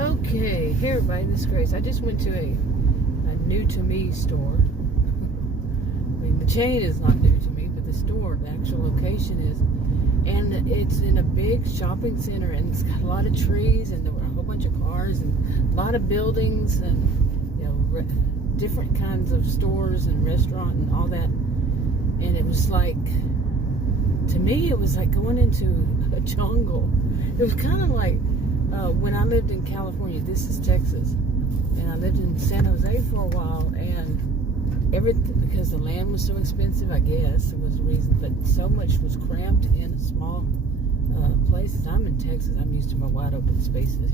Okay, hey everybody, this is Grace. I just went to a new to me store. I mean, the chain is not new to me, but the store, the actual location is. And it's in a big shopping center, and it's got a lot of trees, and there were a whole bunch of cars, and a lot of buildings, and different kinds of stores and restaurant and all that. And it was like, to me, it was like going into a jungle. It was kind of like when I lived in California. This is Texas, and I lived in San Jose for a while, and everything, because the land was so expensive, I guess it was the reason, but so much was cramped in small places. I'm in Texas. I'm used to my wide open spaces,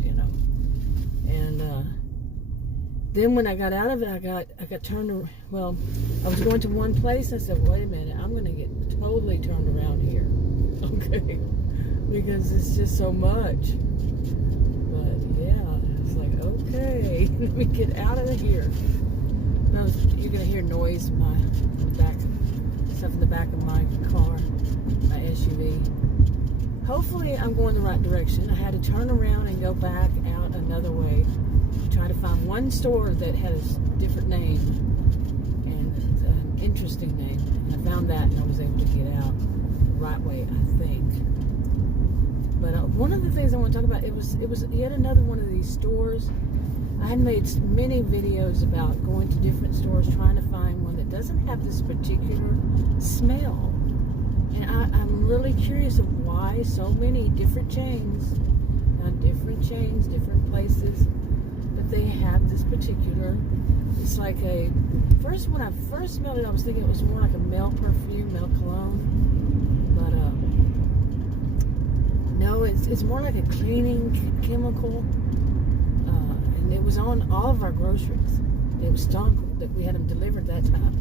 and then when I got out of it, I got turned around. Well, I was going to one place. I said, wait a minute, I'm going to get totally turned around here. Okay. Because it's just so much. But yeah, it's like, okay, let me get out of here. You're going to hear noise in the back, stuff in the back of my car, my SUV. Hopefully I'm going the right direction. I had to turn around and go back out another way. Try to find one store that had a different name and an interesting name. And I found that, and I was able to get out the right way, I think. But one of the things I want to talk about, it was yet another one of these stores. I had made many videos about going to different stores, trying to find one that doesn't have this particular smell. And I'm really curious of why so many different chains, different places, but they have this particular, it's like when I first smelled it, I was thinking it was more like a male perfume, male cologne, but no, it's more like a cleaning chemical, and it was on all of our groceries. It was stock that we had them delivered that time,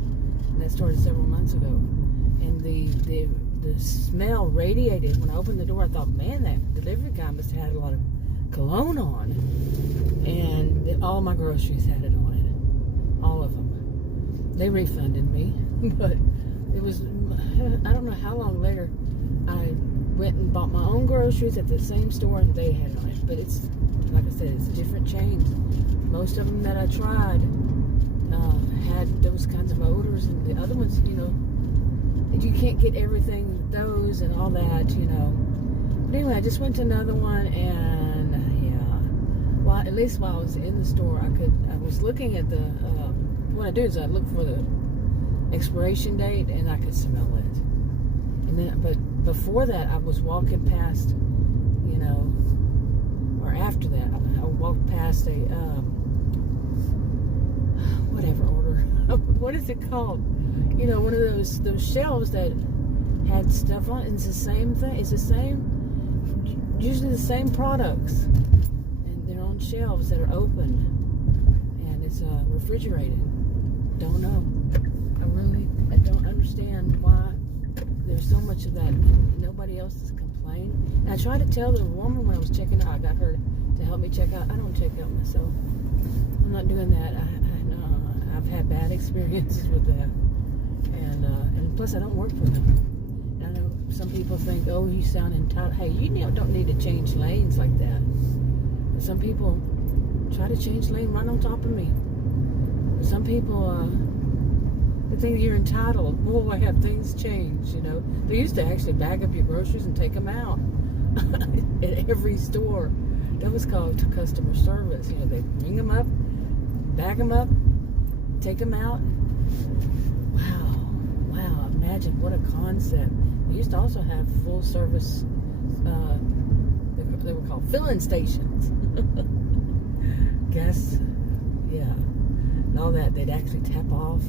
and that started several months ago. And the smell radiated. When I opened the door, I thought, man, that delivery guy must have had a lot of cologne on, and all my groceries had it on it, all of them. They refunded me, but it was, I don't know how long later, I went and bought my own groceries at the same store, and they had it on it. But it's, like I said, it's different chains. Most of them that I tried had those kinds of odors, and the other ones, you can't get everything with those and all that, But anyway, I just went to another one, and well, at least while I was in the store, I was looking at what I do is I look for the expiration date, and I could smell it. And then, but before that, I was walking past, or after that, I walked past a, whatever order, what is it called? One of those shelves that had stuff on it, and it's the same thing. It's the same, usually the same products, and they're on shelves that are open, and it's refrigerated. Don't know. I don't understand why there's so much of that. Nobody else has complained. And I tried to tell the woman when I was checking out, I got her to help me check out. I don't check out myself. I'm not doing that. I've had bad experiences with that. And plus I don't work for them. And I know some people think, oh, you sound entitled. Hey, you don't need to change lanes like that. But some people try to change lane right on top of me. But some people, they think you're entitled. Boy, I have things changed, They used to actually bag up your groceries and take them out at every store. That was called customer service. They bring them up, bag them up, take them out. Wow, imagine what a concept. We used to also have full service, they were called filling stations. Gas, and all that. They'd actually tap off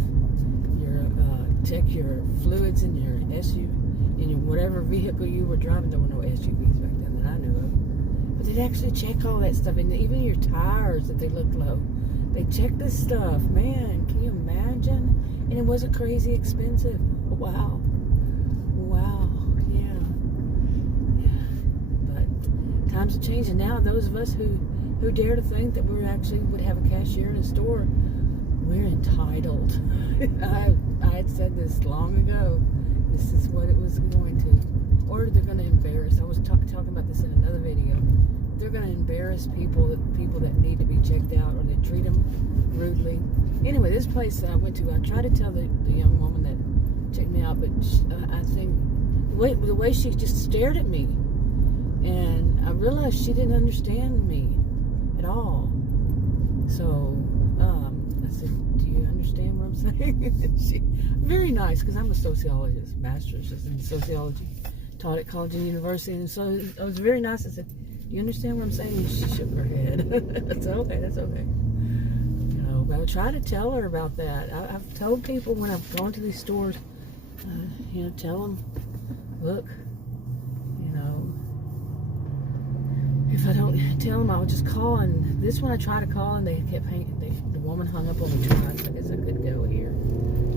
check your fluids in your in your whatever vehicle you were driving. There were no SUVs back then that I knew of. But they'd actually check all that stuff, and even your tires, if they looked low. They checked this stuff. Man, can you imagine? And it wasn't crazy expensive. Wow, yeah. But times have changed, and now those of us who dare to think that we actually would have a cashier in a store, we're entitled. I had said this long ago. This is what it was going to, or they're going to embarrass. I was talking about this in another video. they're gonna embarrass people that need to be checked out, or they treat them rudely. Anyway, this place that I went to, I tried to tell the young woman that checked me out, but I think the way she just stared at me, and I realized she didn't understand me at all. So I said, "Do you understand what I'm saying?" She very nice, because I'm a sociologist, master's in sociology, taught at college and university, and so I was very nice. I said, "Do you understand what I'm saying?" And she shook her head. I said, "Okay, that's okay." You know, but I would try to tell her about that. I've told people when I've gone to these stores, you know, tell them, look, you know, if I don't tell them, I'll just call. And this one I tried to call, and they kept the woman hung up on me twice. I guess I could go here.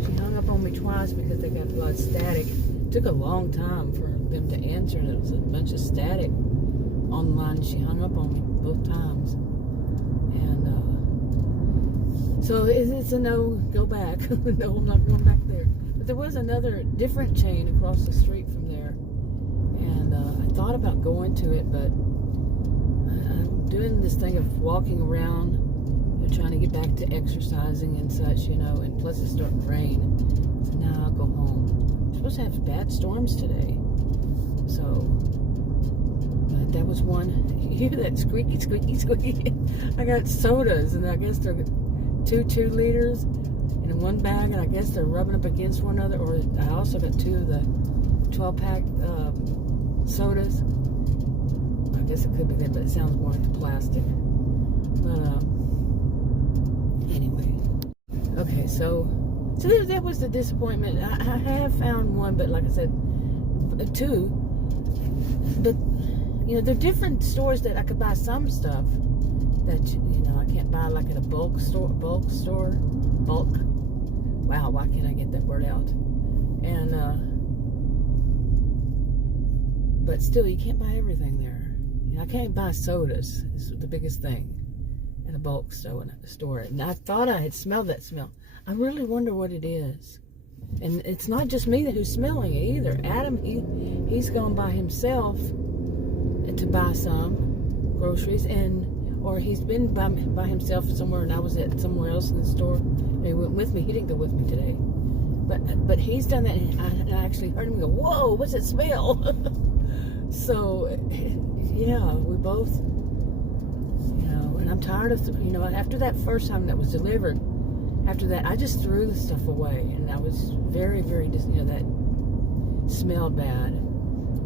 She hung up on me twice because they got a lot of static. It took a long time for them to answer, and it was a bunch of static online. She hung up on me both times, and so it's a no, go back. No, I'm not going back there. But there was another different chain across the street from there, and I thought about going to it, but I'm doing this thing of walking around, you know, trying to get back to exercising and such, you know, and plus it's starting to rain. So now I'll go home. We're supposed to have bad storms today, so. But that was one. You hear that squeaky, squeaky, squeaky? I got sodas, and I guess they're 2 liters in one bag, and I guess they're rubbing up against one another. Or I also got 2 of the 12-pack sodas. I guess it could be that, but it sounds more like the plastic. But anyway, okay. So that was the disappointment. I have found one, but like I said, 2. But you know, there are different stores that I could buy some stuff that, you know, I can't buy like at a bulk store. Wow, why can't I get that word out? And but still, you can't buy everything there. You know, I can't buy sodas. It's the biggest thing at a bulk store. And I thought I had smelled that smell. I really wonder what it is. And it's not just me who's smelling it either. Adam, he's gone by himself to buy some groceries, or he's been by himself somewhere, and I was at somewhere else in the store, and he went with me. He didn't go with me today, but he's done that, and I actually heard him go, "Whoa, what's that smell?" So yeah, we both, you know, and I'm tired of, you know, after that first time that was delivered, after that I just threw the stuff away, and I was very, very, you know, that smelled bad.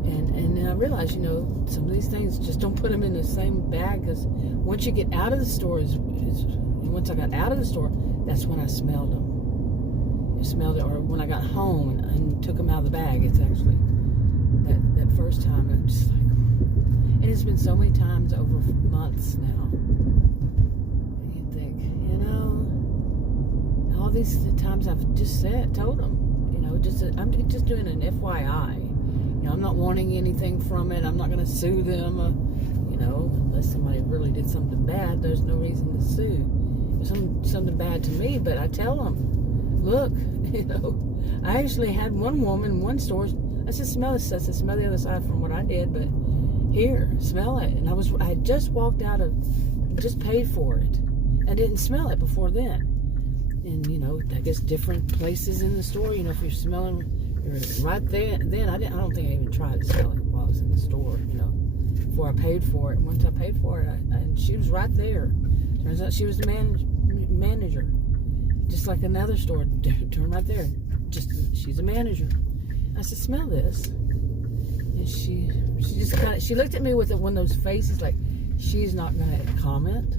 And I realized, you know, some of these things, just don't put them in the same bag, because once you get out of the store, once I got out of the store, that's when I smelled them. I smelled it, or when I got home and took them out of the bag. It's actually that first time, I'm just like, and it's been so many times over months now. And you think, you know, all these times I've just told them, you know, I'm just doing an FYI. You know, I'm not wanting anything from it. I'm not going to sue them, you know, unless somebody really did something bad. There's no reason to sue. There's something bad to me, but I tell them, look, you know, I actually had one woman in one store. I said, smell this. I said, smell the other side from what I did, but here, smell it. And I had just walked out of, just paid for it. I didn't smell it before then. And, you know, I guess different places in the store, you know, if you're smelling right then I don't think I even tried to smell it while I was in the store, you know, before I paid for it. And once I paid for it, and she was right there. Turns out she was the manager, just like another store. Turn right there, she's a manager. I said, smell this, and she just she looked at me with one of those faces like she's not gonna comment.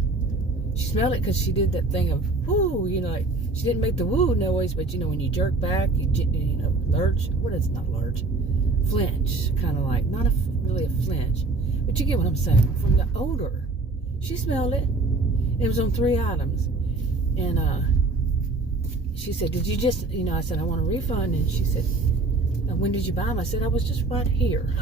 She smelled it because she did that thing of whoo, you know, like she didn't make the woo noise, but you know, when you jerk back, you know, lurch. What is not lurch? Flinch, kind of like, not really a flinch, but you get what I'm saying. From the odor, she smelled it. It was on 3 items, and she said, "Did you just?" You know, I said, "I want a refund," and she said, "When did you buy them?" I said, "I was just right here."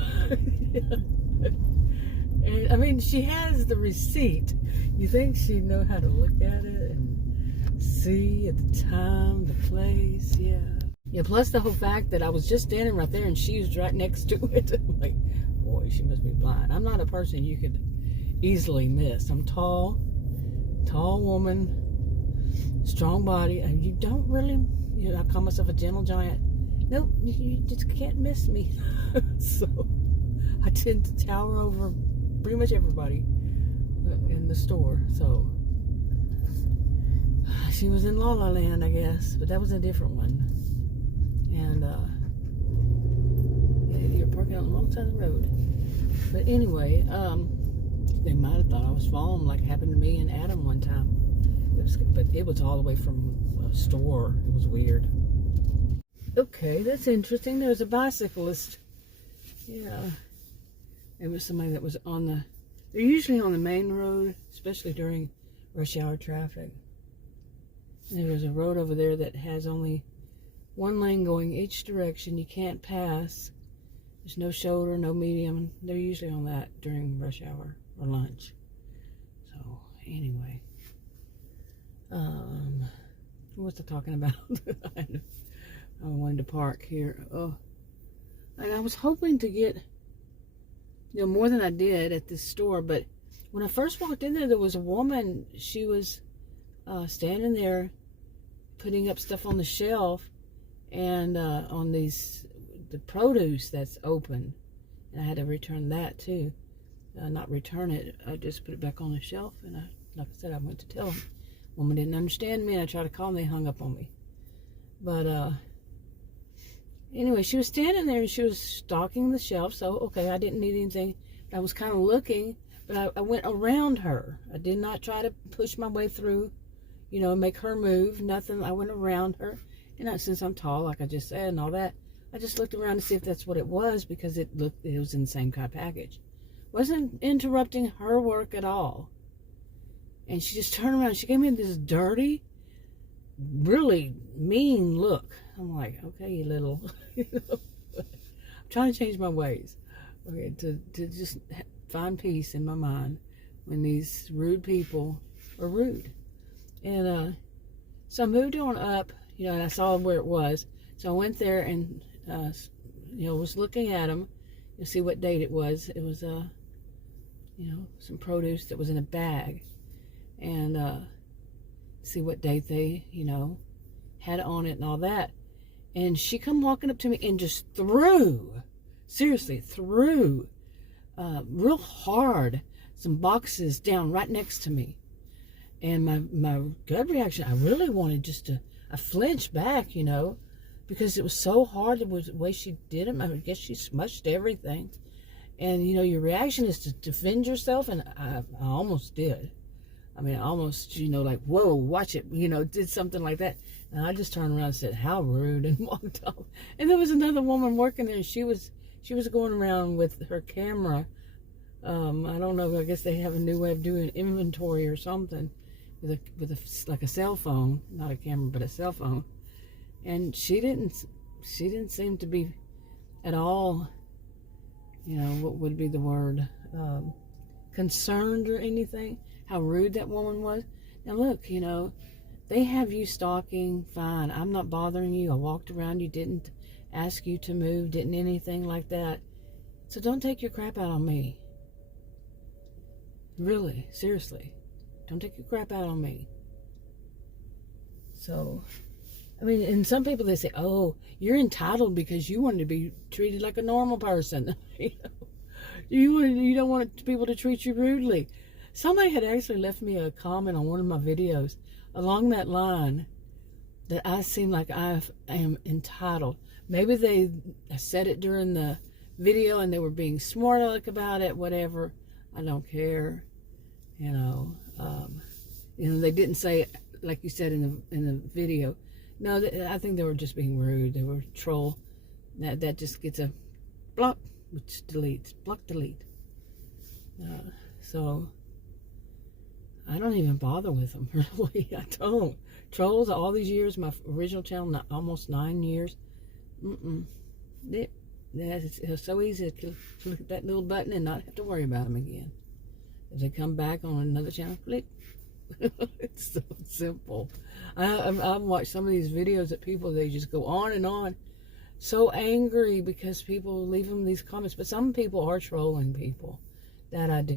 And I mean, she has the receipt. You think she'd know how to look at it and see at the time, the place, yeah. Yeah, plus the whole fact that I was just standing right there and she was right next to it. I'm like, boy, she must be blind. I'm not a person you could easily missed. I'm tall woman, strong body, and you don't really, I call myself a gentle giant. Nope, you just can't miss me. So I tend to tower over pretty much everybody in the store. So she was in La La Land, I guess, but that was a different one. And yeah, you're parking on the wrong side of the road. But anyway, they might have thought I was following, like happened to me and Adam one time. But it was all the way from a store. It was weird. Okay, that's interesting. There's a bicyclist. Yeah. It was somebody that was on the... They're usually on the main road, especially during rush hour traffic. And there's a road over there that has only one lane going each direction. You can't pass. There's no shoulder, no medium. They're usually on that during rush hour or lunch. So, anyway. What was I talking about? I wanted to park here. Oh, and I was hoping to get, more than I did at this store. But when I first walked in there was a woman. She was standing there, putting up stuff on the shelf, and on the produce that's open. And I had to return that too. Not return it. I just put it back on the shelf. And like I said, I went to tell them. Woman didn't understand me, and I tried to call them. They hung up on me. But anyway, she was standing there and she was stocking the shelf. So, okay, I didn't need anything. I was kind of looking, but I went around her. I did not try to push my way through, make her move. Nothing. I went around her. And since I'm tall, like I just said, and all that, I just looked around to see if that's what it was, because it was in the same kind of package. Wasn't interrupting her work at all. And she just turned around. She gave me this dirty, really mean look. I'm like, okay, you little, I'm trying to change my ways, okay, to just find peace in my mind when these rude people are rude. And so I moved on up, and I saw where it was. So I went there and, was looking at them to see what date it was. It was, some produce that was in a bag. And see what date they, had on it and all that. And she come walking up to me and just threw real hard some boxes down right next to me. And my gut reaction, I really wanted I flinched back, because it was so hard the way she did it. I guess she smushed everything. And, your reaction is to defend yourself, and I almost did. Almost, like, whoa, watch it, did something like that. And I just turned around and said, how rude, and walked off. And there was another woman working there, and she was going around with her camera. I don't know, I guess they have a new way of doing inventory or something with like a cell phone, not a camera, but a cell phone. And she didn't seem to be at all, what would be the word, concerned or anything. How rude that woman was. Now look, they have you stalking, fine. I'm not bothering you. I walked around you, didn't ask you to move, didn't anything like that. So don't take your crap out on me. Really, seriously. Don't take your crap out on me. So, and some people, they say, oh, you're entitled because you wanted to be treated like a normal person. You don't want people to treat you rudely. Somebody had actually left me a comment on one of my videos along that line, that I seem like I am entitled. Maybe they said it during the video and they were being smart aleck about it, whatever. I don't care. They didn't say it like you said in the video. No, I think they were just being rude. They were troll. That just gets a block, which deletes. Block, delete. So I don't even bother with them, really. I don't. Trolls, all these years, my original channel, almost 9 years. It's so easy to click that little button and not have to worry about them again. If they come back on another channel, click. It's so simple. I've watched some of these videos that people, they just go on and on. So angry because people leave them these comments. But some people are trolling people. That I do.